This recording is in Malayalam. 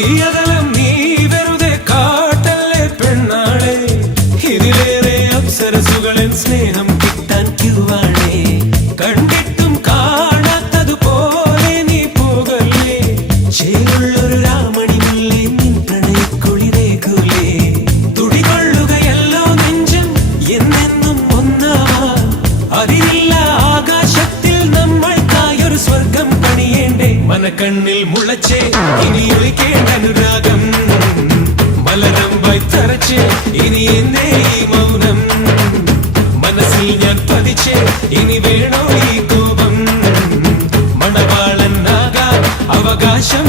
ഈ അകലം നീ വെറുതെ കാട്ടല്ലേ പെണ്ണാളെ, ഇതിലേറെ അപ്സരസുകളിൻ സ്നേഹം കിട്ടാൻ ക്യൂവാണേ. കണ്ടിട്ടും കാണാത്തതുപോലെ നീ പോകല്ലേ, ചേരുള്ളൊരു രാമണി മുല്ലേ നിൻ പ്രണയക്കുളിരേകൂലേ. തുടികൊള്ളുകയല്ലോ നെഞ്ചം എന്നെന്നും ഒന്നാവാൻ, അതിനില്ല ആകാശത്തിൽ നമ്മൾക്കായൊരു സ്വർഗം പണിയേണ്ടേ. മനക്കണ്ണിൽ മുളച്ചേ ഇനി ഒളിക്കേണ്ട അനുരാഗം, മലരമ്പായി തറച്ചേ ഇനി എന്നേ ഈ മൗനം. മനസ്സിൽ ഞാൻ പതിച്ചേ ഇനി വേണോ ഈ കോപം, മണവാളനാകാൻ അവകാശം